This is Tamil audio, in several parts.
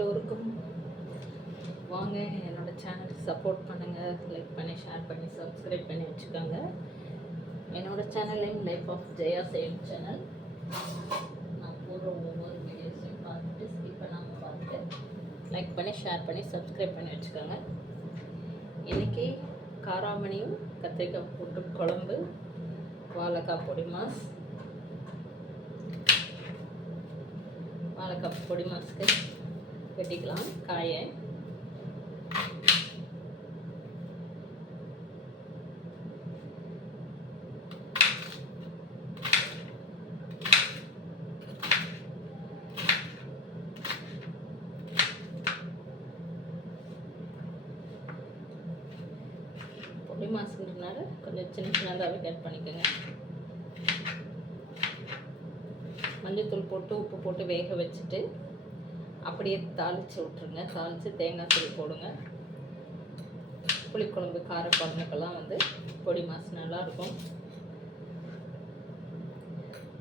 எல்லோருக்கும் வாங்க என்னோட சேனலுக்கு சப்போர்ட் பண்ணுங்கள் லைக் பண்ணி ஷேர் பண்ணி சப்ஸ்கிரைப் பண்ணி வச்சுக்கோங்க. என்னோட சேனலையும் life of Jaya same channel நான் போடுற ஒவ்வொரு வீடியோஸையும் பார்த்துட்டு ஸ்கிப் பண்ணாமல் பார்த்துட்டு லைக் பண்ணி ஷேர் பண்ணி சப்ஸ்கிரைப் பண்ணி வச்சுக்கோங்க. இன்றைக்கி காராமணியும் கத்திரிக்காய் போட்டு குழம்பு வாழைக்காய் பொடி மாஸ். வாழைக்காய் பொடி மாஸ்க்கு. வெட்டிக்கலாம் காயை. பொடி மாசுன்றதுனால கொஞ்சம் சின்ன சின்னதாகவே கட் பண்ணிக்கோங்க. மஞ்சள்தூள் போட்டு உப்பு போட்டு வேக வச்சுட்டு அப்படியே தாளித்து விட்ருங்க தாளித்து தேங்காய் தூள் போடுங்க. புளிக்குழம்பு காரக்குழம்புக்கெல்லாம் வந்து பொடி மாசு நல்லாயிருக்கும்.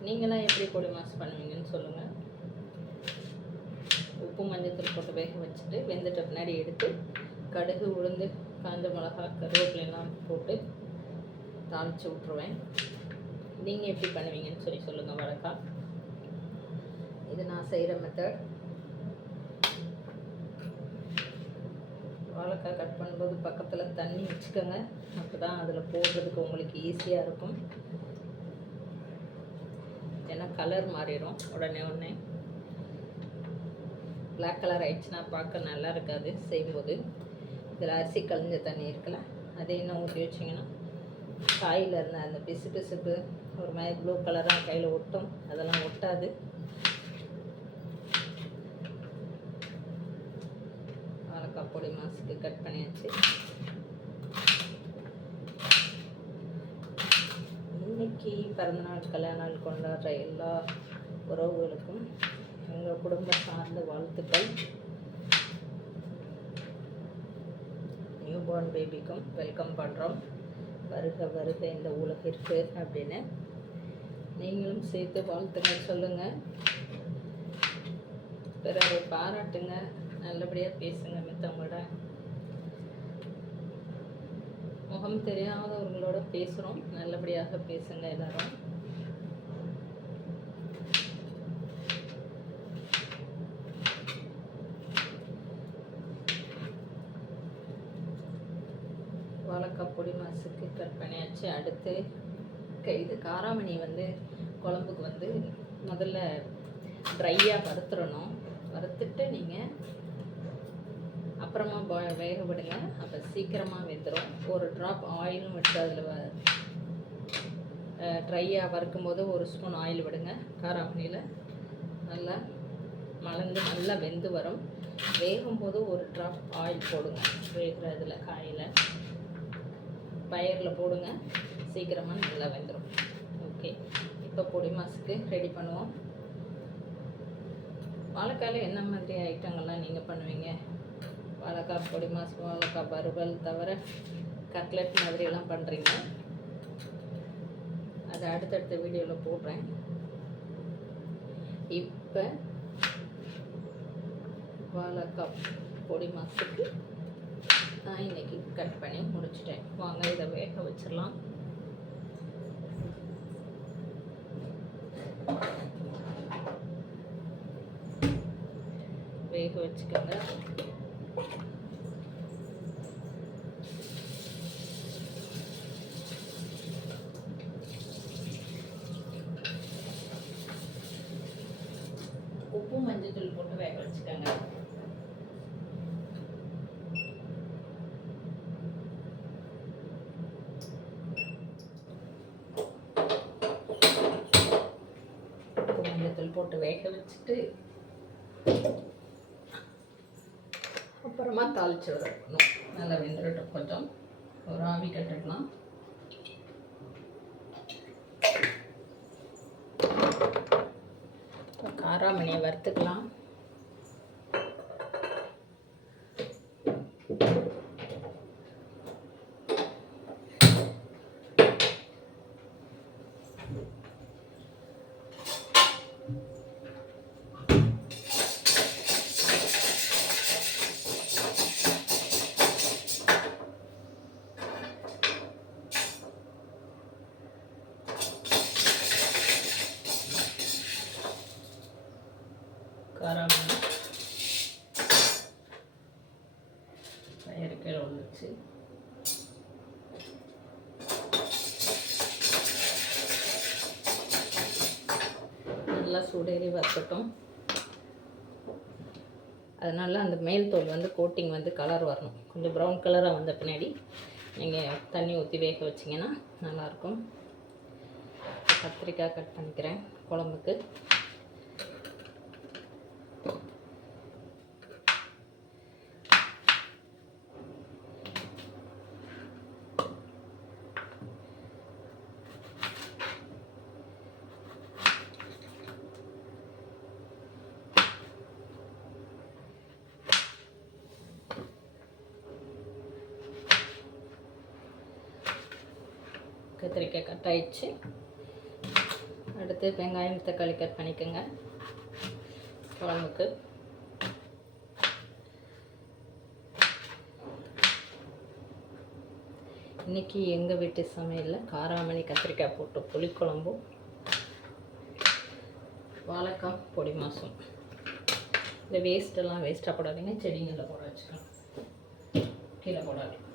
நீங்களாம் எப்படி பொடி மாசு பண்ணுவீங்கன்னு சொல்லுங்கள் உப்பு மஞ்சத்தூள் போட்டு வேக வச்சுட்டு வெந்துட்ட பின்னாடி எடுத்து கடுகு உளுந்து காஞ்ச மிளகா கருவேப்பிலாம் போட்டு தாளித்து விட்ருவேன் நீங்கள் எப்படி பண்ணுவீங்கன்னு சொல்லி சொல்லுங்கள் வழக்கா இது நான் செய்கிற மெத்தட் வாழைக்காய் கட் பண்ணும்போது பக்கத்தில் தண்ணி வச்சுக்கோங்க. அப்போ தான் அதில் போடுறதுக்கு உங்களுக்கு ஈஸியாக இருக்கும். ஏன்னா கலர் மாறிடும் உடனே உடனே. பிளாக் கலர் ஆயிடுச்சுன்னா பார்க்க நல்லா இருக்காது செய்யும்போது. இதில் அரிசி கழிஞ்ச தண்ணி இருக்குல்ல அதை இன்னும் ஊற்றி வச்சிங்கன்னா காயில் இருந்த அந்த பிசு பிசுப்பு ஒரு மாதிரி ப்ளூ கலராக கையில் ஒட்டும். அதெல்லாம் ஒட்டாது வாழைக்காய் பொடி மாசுக்கு கட் பண்ணியாச்சு. இன்னைக்கு பிறந்தநாள் கல்யாண நாள் கொண்டாடுற எல்லா உறவுகளுக்கும் எங்கள் குடும்ப சார்ந்த வாழ்த்துக்கள். நியூ பார்ன் பேபிக்கும் வெல்கம் பண்ணுறோம் வருக வருக இந்த உலகிற்கு அப்படின்னு. நீங்களும் சேர்த்து வாழ்த்துங்கள் சொல்லுங்கள் பிறரை பாராட்டுங்க. நல்லபடியாக பேசுங்க மித்தவங்களோட. முகம் தெரியாதவர்களோட பேசுகிறோம் நல்லபடியாக பேசுங்க எல்லாரும். வாழைக்காய் பொடி மாசுக்கு கட் பண்ணியாச்சு அடுத்து இது காராமணி வந்து குழம்புக்கு வந்து முதல்ல ட்ரையாக வறுத்துடணும். வறுத்துட்டு நீங்கள் அப்புறமா பா- வேக விடுங்க. அப்போ சீக்கிரமாக வெந்துடும் ஒரு ட்ராப் ஆயிலும் விட்டு அதில் ட்ரையாக வறுக்கும் போது ஒரு ஸ்பூன் ஆயில் விடுங்க. காராமணியில் நல்லா மலர்ந்து நல்லா வெந்து வரும். வேகும் போது ஒரு ட்ராப் ஆயில் போடுங்க. வேகிற இதில் காயில். பயிரில் போடுங்க. சீக்கிரமாக நல்லா வெந்துடும் ஓகே இப்போ பொடி மாசுக்கு ரெடி பண்ணுவோம். வாழைக்காயில் என்ன மாதிரி ஐட்டங்கள்லாம் நீங்கள் பண்ணுவீங்க? வாழைக்காய் பொடி மாசு வாழைக்காய் வறுவல் தவிர கட்லெட் மாதிரியெல்லாம் பண்ணுறீங்க அதை அடுத்தடுத்த வீடியோவில் போடுறேன். இப்போ வாழைக்காய் பொடி மாசுக்கு நான் இன்றைக்கி கட் பண்ணி முடிச்சிட்டேன். வாங்க இதை வேக வச்சிடலாம். வேக வச்சுக்கோங்க உப்பு மஞ்சள் தூள் போட்டு வேக வச்சுக்கோங்க உப்பு மஞ்சத்தூள் போட்டு வேக வச்சுட்டு அப்புறமா தாளிச்சு விடணும் நல்லா வெந்துடட்டும் கொஞ்சம். ஒரு ஆவி கட்டிடலாம். காராமணியை வறுத்துக்கலாம். நல்லா சூடேறி வறுக்கட்டும் அதனால் அந்த மேல் தோல் வந்து கோட்டிங் வந்து கலர் வரணும். கொஞ்சம் ப்ரௌன் கலராக வந்த பின்னாடி நீங்கள் தண்ணி ஊற்றி வேக வச்சிங்கன்னா நல்லாயிருக்கும் கத்திரிக்காய் கட் பண்ணிக்கிறேன் குழம்புக்கு. கத்திரிக்காய் கட் ஆயிடுச்சு அடுத்து வெங்காயம் தக்காளி கட் பண்ணிக்கோங்க. குழம்புக்கு. இன்னைக்கு எங்கள் வீட்டு சமையலில் காராமணி கத்திரிக்காய் போட்டு புளிக்குழம்பும் வாழைக்காய் பொடி மாசம். இந்த வேஸ்ட்டெல்லாம் வேஸ்ட்டாக போடாதீங்க செடிங்களில் போட வச்சுக்கலாம். கீழே போடாதீங்க.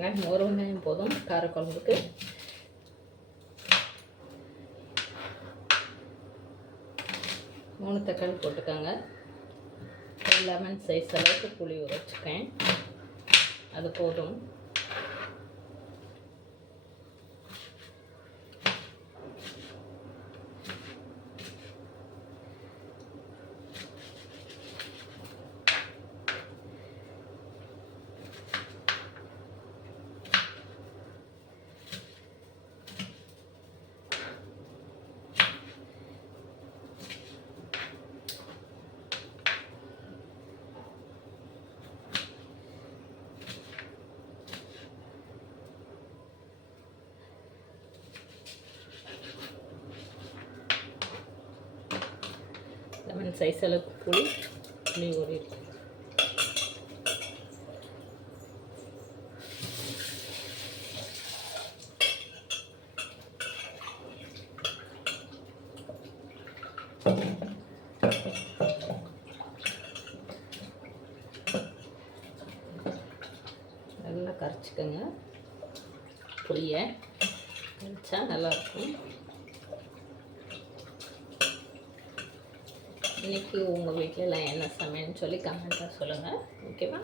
வெங்காயம் ஒரு வெங்காயம் போதும். காரக்குழம்புக்கு. மூணு தக்காளி போட்டுக்கோங்க. லெமன் சைஸ் அளவுக்கு புளி உரைச்சிக்கேன் அது போதும். லெமன் சைஸ் அளவுக்கு புளி புளி நல்லா கரைச்சிக்கோங்க. புளியை கரைச்சா நல்லாயிருக்கும் இன்றைக்கி உங்கள் வீட்டிலலாம் என்ன சமையல்னு சொல்லி கமெண்ட்டாக சொல்லுங்கள் ஓகேவா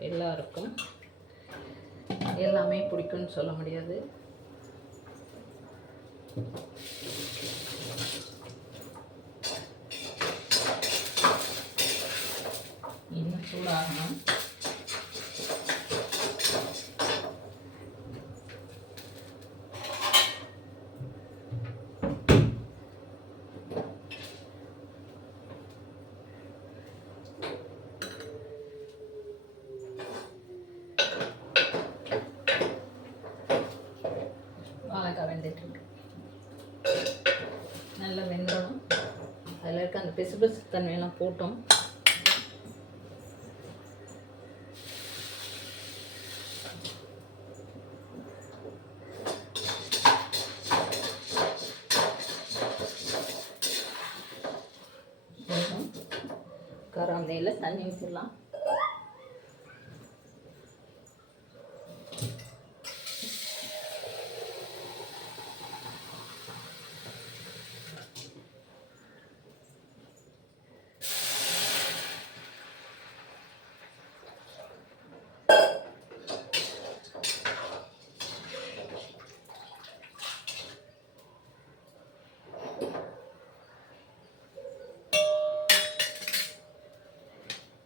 எல்லாருக்கும் எல்லாமே பிடிக்கும்னு சொல்ல முடியாது. நல்லா வெந்துடும் அதில் இருக்க அந்த பிசுபிசு தன்மையெல்லாம் போட்டோம். கராந்தையில் தண்ணி ஊற்றிடலாம்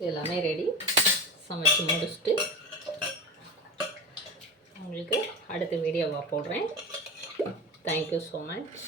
எல்லாமே ரெடி சமைச்சு முடிச்சுட்டு உங்களுக்கு அடுத்த வீடியோவாக போடுறேன். Thank you so much